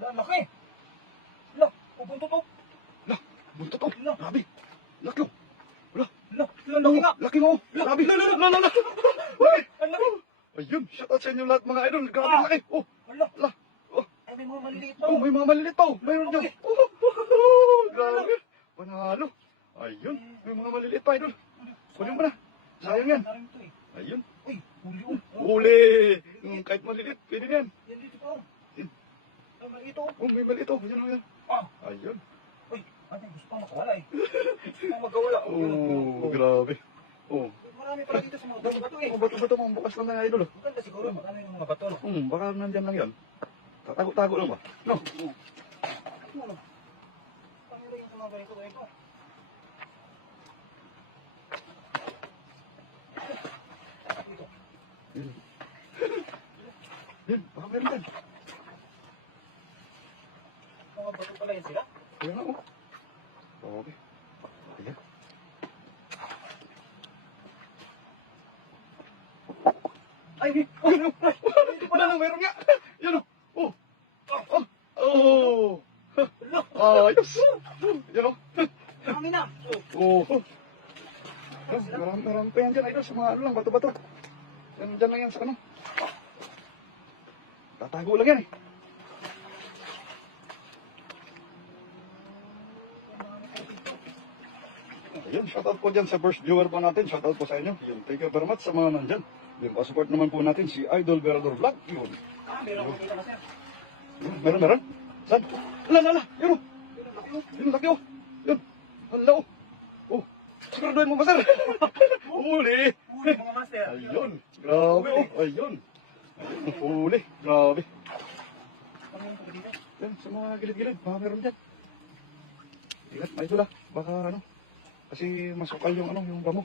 Laki. Wala, buntot oh. Wala, buntot oh. Grabe. Laki oh. Wala. Laki nga. Laki mo. Grabe. Wala. Ang laki. Ayun, shout out sa inyo lahat mga idol. Grabe laki. Oh, Wala. oh. Ay, may mga maliliit pa. Oh, may mga maliliit pa oh. Mayroon dyan. Grabe. Panalo. Ayun, may mga maliliit pa idol. Kunin mo na. Sayang yan. Narin ito eh. Ayun. Uy, huli oh. Huli. Kahit maliliit, pwede yan. Yan dito pa oh. Ang maliit oh. Oh, may maliit oh. Ayun. Ayun. Uy, ate, gusto pang makawala eh. Gusto pang magkawala. Oh, grabe. Oh. Marami pala dito sa mga bato-bato eh. Oh, bato-bato mga bukas lang na idol. Maganda siguro, marami yung mga bato. No? Baka nandyan lang yan. Tatago-tago lang ba? No. Ano? Pangiro yung sa mga ganito ko ito. Dito. Yan, baka meron dyan. Mga bato pala yan sila. Ayan na, oh. Okay. Ayan. Ay, Wala na, meron nga. Yan, oh. Oh. Ayos. Yan, oh. marami na. Oh. Marami pa yan dyan, idol. Sa mga ano lang, bato-bato. Yan, dyan lang yan sa ano. Tatago lang yan, eh. Ayun, shoutout po dyan sa first viewer po natin. Shoutout po sa inyo. Yun, thank you very much sa mga nandyan. Yun, pa-support naman po natin si Idol Verador Vlog. Yun. Meron ko dito na sir. Meron. Saan? Ala. Yun, oh. Yun, laki, oh. Yun. Hala, oh. Oh. Siguraduhin mo ba, sir? Huli. Huli mga master. Ayun. Grabe, oh. Ayun. Huli. Grabe. Panginoon ko ba dito? Yan, sa mga gilid-gilid. Baka meron dyan. Ingat, idol, ah. Baka ano. Kasi masukal yung ano, yung bamo.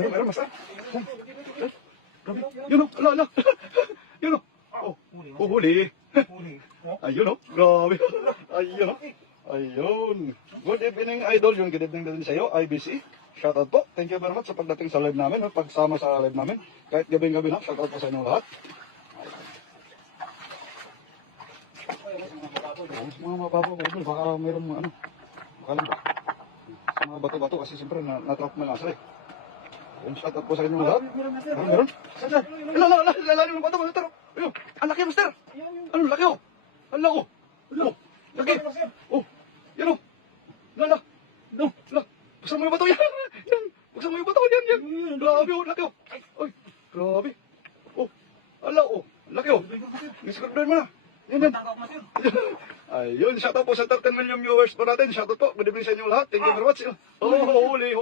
Meron, basta. Grabe. Yun, oh. Ala. Yun, oh. Oh, huli. Huli. Ayun, oh. Grabe. Ayun. Good evening, idol. Yun, good evening din sa iyo, IBC. Shoutout po. Thank you very much sa pagdating sa live namin, pagsama sa live namin. Kahit gabing-gabi na, shoutout po sa inyo lahat. Mga mababaw, idol. Baka mayroong ano. Baka lang ba? Sa mga bato-bato kasi siyempre natrap mo lang sila eh. Yun, shoutout po sa inyo lahat. Meron? Saan? Lalalim ng bato, master. Ayun, ang laki, master. Ano, laki oh. Ang laki oh. Oh, laki. Oh, yan oh. Lala. Buksan mo yung bato yan. Yan. Buksan mo yung bato yan. Grabe oh, laki oh. Ay, grabe. Oh, ala oh. Laki oh. Niscordan mo na. Yan. Ayun, shoutout po sa 13 million viewers po natin. Shoutout po. Good evening sa inyo lahat. Thank you very much. Oh, huli.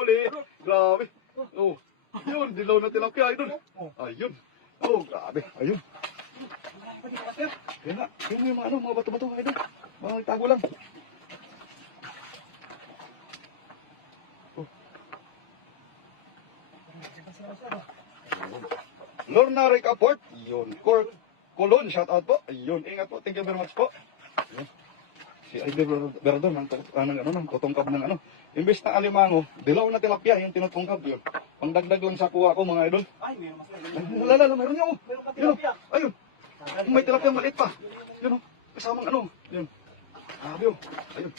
Grabe. Oh, yun. Dilaw na tilapia, idol. Ayun. Oh, grabe. Ayun. Yan na. Yung mga ano, mga bato-bato, idol. Mga tago lang. Oh. Lorna Recaport. Yun. Colon, shout out po. Ayun, ingat po. Thank you very much po. Ayun. Si Idol Verador ng tutungkab ng ano. Imbes na alimango, dilaw na tilapia yung tinutungkab yun. Pangdagdag lang sa kuha ko mga idol. Ay, meron mas Lala, meron niya oh. Meron ka Yun, tilapia. ayun. May tilapia maliit pa. Yun oh. Kasamang ano. Yun. Grabe oh. Ayun.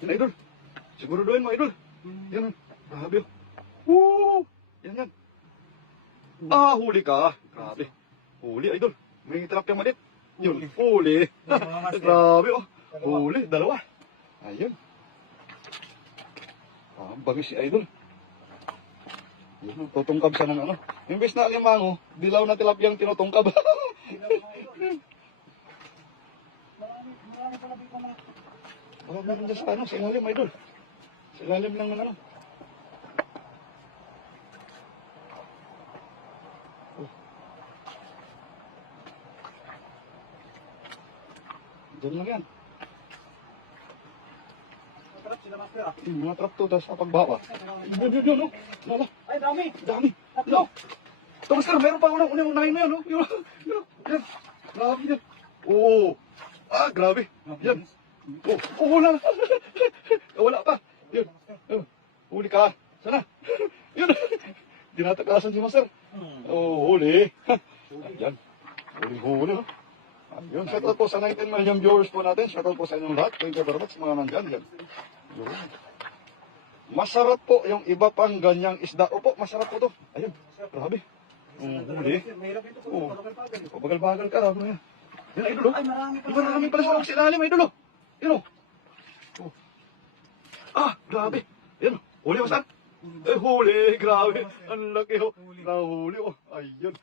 Yun idol. Siguro doon mo idol. Yun oh. Grabe oh. Woo! Yan. Huli ka. Grabe. Huli idol. May tilapia maliit. Yun, huli. Grabe oh. Huli, dalawa. Ayun. Bagay si idol. Yun, tutungkab siya ng ano. Imbes na alimango, dilaw na tilapiyang tinutungkab. Baka meron dyan sa ano, sa ilalim idol. Sa ilalim lang ng ano. Diyan lang yan. Trap sila master ah. Mga trap to, tapos kapagbawa. Yun, no? Lala. Ay, dami. Dami. No. Ito, master, meron pa ako ng unahin mo yan, no? Yun. Yan. Grabe yan. Oo. Grabe. Yan. Wala. Wala pa. Yun. Huli ka. Sana. Yun. Dinatakasan si master. Huli. Yan. shoutout po sa 19 million viewers po natin. Shoutout po sa inyong lahat. Thank you very much mga nandyan. Yan. Yun. Masarap po yung iba pang ganyang isda. Opo, masarap po to. Ayun, grabe. Huli. Mahirap ito po. Oo. Bagal-bagal. Bagal-bagal ka raw. Yan, idol. Ay, marami pa. Marami pala sa ilalim, idol. Yun o. Oh. Ah, grabe. Yan o. Huli mo saan? Eh, huli. Grabe. Ang laki o. Nahuli o. Ayun.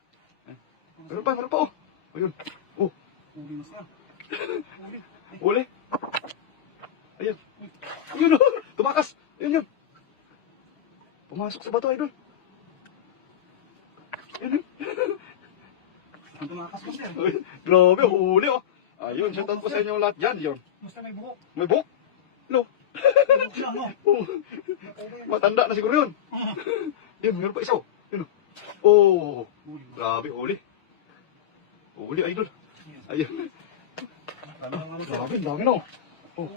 Meron pa o. Ayun. Oh. Huli na siya. Huli. Huli. Ayun. Yun o. Tumakas. Yun. Pumasok sa bato, idol. Yun. Ang tumakas mo siya. Ay, grabe, huli oh. Ayun, shoutout po sa inyong lahat dyan. Yun. Musta may buhok? May buhok. No. Buhok lang, no? Oh. Matanda na siguro yun. Yun, meron pa isa oh. Yun oh. Oh, grabe, huli. Huli, idol. Ayun. Ano, Grabe, ang dami no. Oh.